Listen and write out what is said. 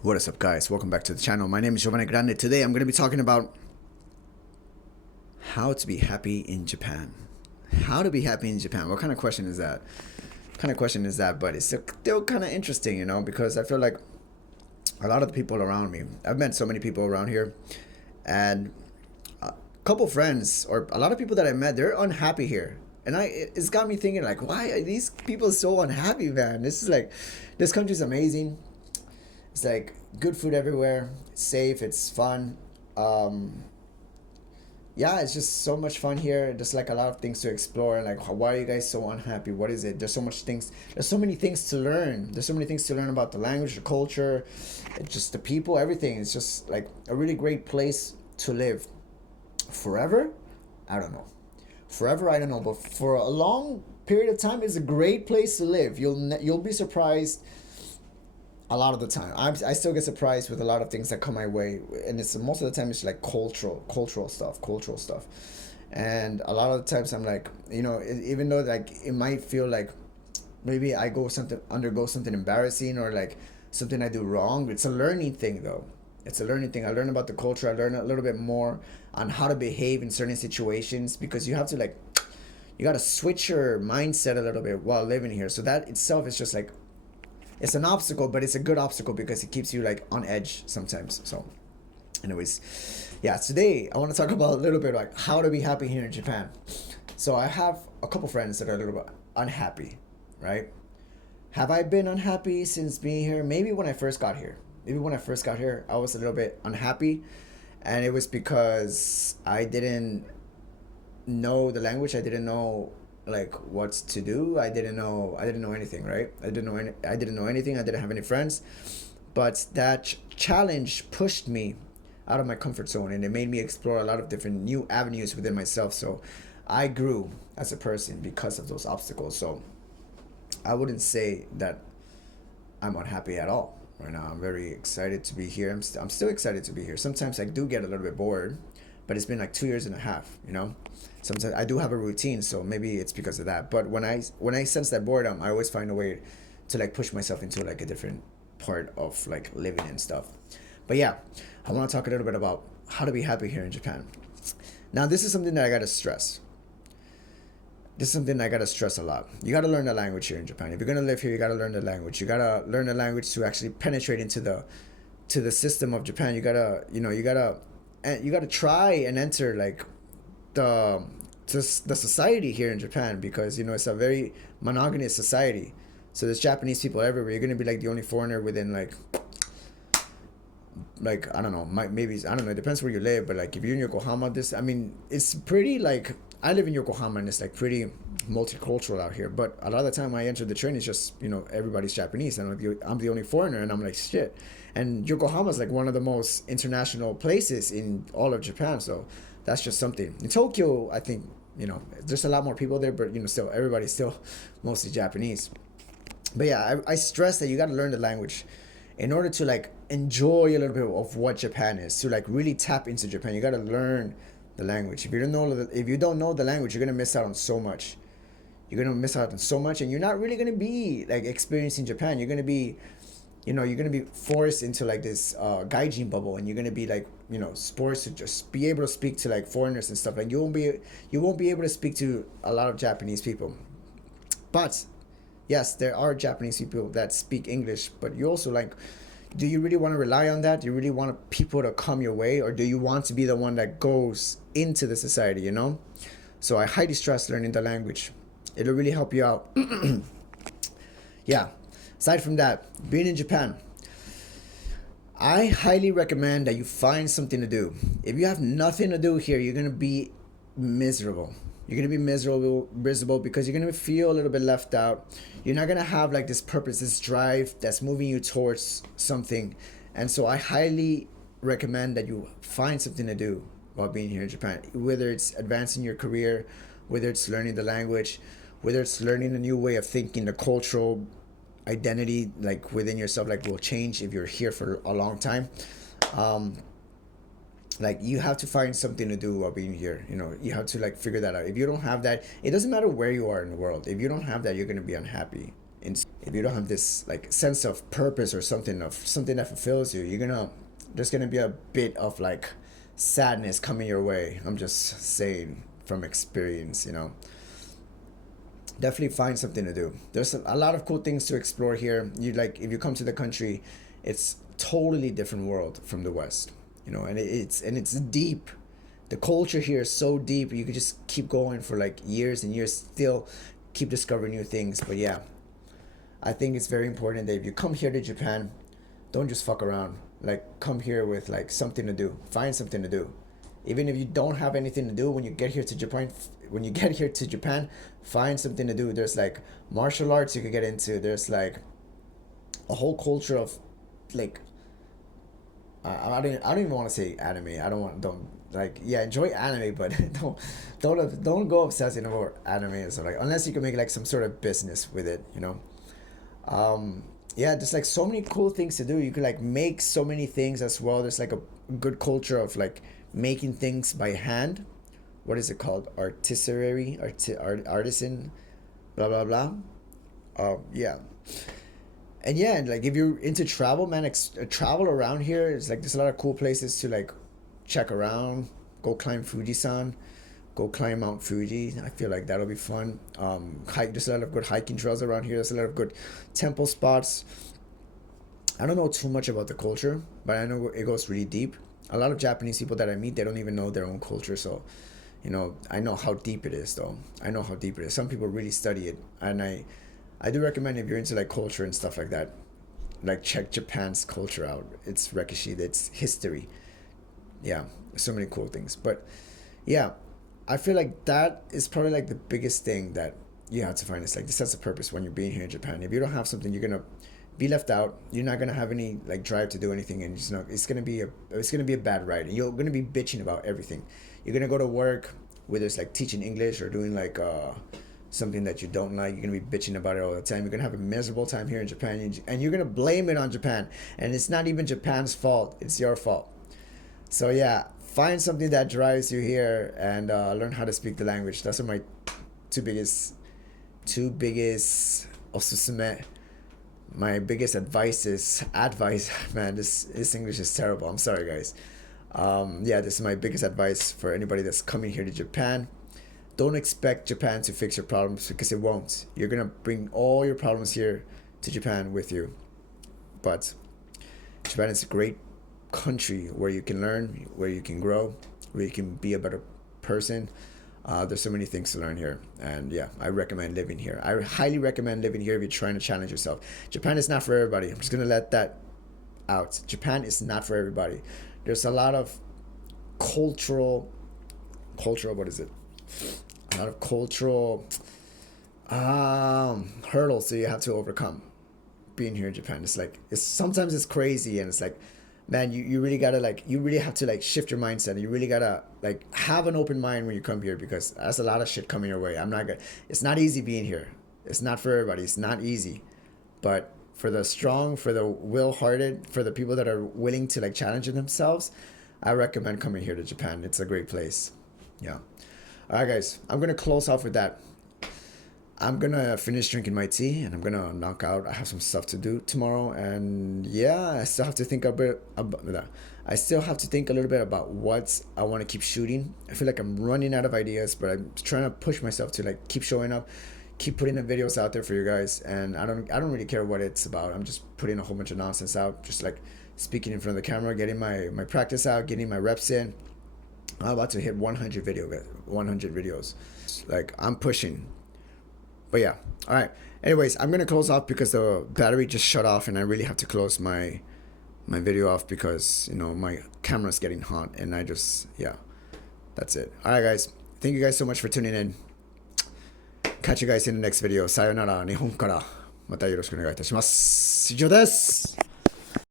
What is up, guys? Welcome back to the channel. My name is Giovanni Grande. Today I'm going to be talking about how to be happy in Japan. How to be happy in Japan. What kind of question is that? What kind of question is that? But it's still kind of interesting, because I feel like a lot of the people around me, I've met so many people around here, and a couple friends or a lot of people that I met, they're unhappy here. And it's got me thinking, like, why are these people so unhappy, man? This country's amazing. It's like good food everywhere. It's safe. It's fun. Um, yeah, it's just so much fun here. There's like a lot of things to explore. And like, why are you guys so unhappy? What is it? There's so much things. There's so many things to learn. There's so many things to learn about the language, the culture, just the people, everything. It's just like a really great place to live. Forever, I don't know. Forever, I don't know. But for a long period of time, it's a great place to live. You'll be surprised a lot of the time. I still get surprised with a lot of things that come my way, and it's most of the time it's like cultural stuff, and a lot of the times I'm like, even though like it might feel like maybe I go something undergo something embarrassing or like something I do wrong. It's a learning thing though. It's a learning thing. I learn about the culture. I learn a little bit more on how to behave in certain situations because you have to like you got to switch your mindset a little bit while living here. So that itself is just like it's an obstacle, but it's a good obstacle because it keeps you like on edge sometimes. So, anyways, yeah, today I want to talk about a little bit like how to be happy here in Japan. So I have a couple friends that are a little bit unhappy, right? Have I been unhappy since being here? Maybe when I first got here. Maybe when I first got here, I was a little bit unhappy, and it was because I didn't know the language. I didn't know like what to do. I didn't know anything, right? I didn't know anything. I didn't have any friends. But that challenge pushed me out of my comfort zone, and it made me explore a lot of different new avenues within myself. So I grew as a person because of those obstacles. So I wouldn't say that I'm unhappy at all right now. I'm very excited to be here. I'm still excited to be here. Sometimes I do get a little bit bored, but it's been like 2 years and a half. Sometimes I do have a routine, so maybe it's because of that. But when I sense that boredom, I always find a way to like push myself into like a different part of like living and stuff. But yeah, I want to talk a little bit about how to be happy here in Japan. Now, this is something that I gotta stress. This is something I gotta stress a lot. You gotta learn the language here in Japan. If you're gonna live here, you gotta learn the language. You gotta learn the language to actually penetrate into the system of Japan. You gotta try and enter like the the society here in Japan because it's a very monogamous society. So there's Japanese people everywhere. You're gonna be like the only foreigner within like I don't know, maybe I don't know. It depends where you live, but like if you're in Yokohama, it's pretty like I live in Yokohama and it's like pretty multicultural out here. But a lot of the time I enter the train, it's just everybody's Japanese and I'm the only foreigner, and I'm like shit. And Yokohama is like one of the most international places in all of Japan, so that's just something. In Tokyo, I think there's a lot more people there, but still everybody's still mostly Japanese. But yeah, I stress that you got to learn the language in order to like enjoy a little bit of what Japan is. To like really tap into Japan, you got to learn the language. If you don't know the language, you're gonna miss out on so much. You're gonna miss out on so much, and you're not really gonna be like experiencing Japan. You're gonna be forced into like this gaijin bubble, and you're gonna be like forced to just be able to speak to like foreigners and stuff. Like you won't be able to speak to a lot of Japanese people. But yes, there are Japanese people that speak English, but you also like, do you really want to rely on that? Do you really want people to come your way, or do you want to be the one that goes into the society? So I highly stress learning the language. It'll really help you out. Yeah. Aside from that, being in Japan, I highly recommend that you find something to do. If you have nothing to do here, you're gonna be miserable. You're gonna be miserable because you're gonna feel a little bit left out. You're not gonna have like this purpose, this drive that's moving you towards something. And so I highly recommend that you find something to do while being here in Japan. Whether it's advancing your career, whether it's learning the language, whether it's learning a new way of thinking, the cultural identity like within yourself like will change if you're here for a long time. um like you have to find something to do while being here. You have to like figure that out. If you don't have that, it doesn't matter where you are in the world. If you don't have that, you're going to be unhappy. if you don't have this like sense of purpose or something that fulfills you, there's gonna be a bit of like sadness coming your way. I'm just saying from experience, you know. Definitely find something to do. There's a lot of cool things to explore here. You like if you come to the country, it's totally different world from the West, you know, and it's deep. The culture here is so deep. You could just keep going for like years and years, still keep discovering new things. But yeah, I think it's very important that if you come here to Japan, don't just fuck around. Like come here with like something to do. Find something to do. Even if you don't have anything to do when you get here to Japan, find something to do. There's like martial arts you could get into. There's like a whole culture of like I don't even want to say anime. I don't like yeah, enjoy anime, but don't go obsessing over anime and stuff like, unless you can make like some sort of business with it, you know. Yeah, there's like so many cool things to do. You could like make so many things as well. There's like a good culture of like making things by hand. What is it called? Artisan, blah blah blah. Yeah, and yeah, and like if you're into travel, man, travel around here. It's like there's a lot of cool places to like check around. Go climb Fujisan. Go climb Mount Fuji. I feel like that'll be fun. Hike. There's a lot of good hiking trails around here. There's a lot of good temple spots. I don't know too much about the culture, but I know it goes really deep. A lot of Japanese people that I meet, they don't even know their own culture. So, you know, I know how deep it is, though. I know how deep it is. Some people really study it, and I do recommend if you're into like culture and stuff like that, like check Japan's culture out. It's Rekishi. It's history. Yeah, so many cool things. But yeah, I feel like that is probably like the biggest thing that you have to find. It's like the sense of purpose when you're being here in Japan. If you don't have something, you're gonna be left out. You're not gonna have any like drive to do anything, and just, you know, it's gonna be a bad ride, and you're gonna be bitching about everything. You're gonna go to work, whether it's like teaching English or doing like something that you don't like. You're gonna be bitching about it all the time. You're gonna have a miserable time here in Japan, and you're gonna blame it on Japan, and it's not even Japan's fault. It's your fault. So yeah, find something that drives you here and learn how to speak the language. That's what my two biggest osusume. My biggest advice. Man, this English is terrible. I'm sorry, guys. Yeah, this is my biggest advice for anybody that's coming here to Japan. Don't expect Japan to fix your problems, because it won't. You're gonna bring all your problems here to Japan with you. But Japan is a great country where you can learn, where you can grow, where you can be a better person. There's so many things to learn here, and yeah, I recommend living here. I highly recommend living here if you're trying to challenge yourself. Japan is not for everybody. I'm just gonna let that out. Japan is not for everybody. There's a lot of cultural what is it? A lot of cultural hurdles that you have to overcome being here in Japan. It's like sometimes it's crazy, and it's like, man, you really gotta like, you really have to like shift your mindset, and you really gotta like have an open mind when you come here, because there's a lot of shit coming your way. It's not easy being here. It's not for everybody. It's not easy, but for the strong, for the will-hearted, for the people that are willing to like challenge themselves, I recommend coming here to Japan. It's a great place. Yeah. All right, guys, I'm gonna close off with that. I'm gonna finish drinking my tea, and I'm gonna knock out. I have some stuff to do tomorrow, and yeah, I still have to think a bit about that. I still have to think a little bit about what I want to keep shooting. I feel like I'm running out of ideas, but I'm trying to push myself to like keep showing up, keep putting the videos out there for you guys. And I don't really care what it's about. I'm just putting a whole bunch of nonsense out, just like speaking in front of the camera, getting my practice out, getting my reps in. I'm about to hit 100 videos. Like, I'm pushing. But yeah, all right. Anyways, I'm gonna close off because the battery just shut off, and I really have to close my video off because, you know, my camera's getting hot, and I just, yeah, that's it. All right, guys. Thank you guys so much for tuning in. Catch you guys in the next video. さよなら、日本からまたよろしくお願いいたします。以上です。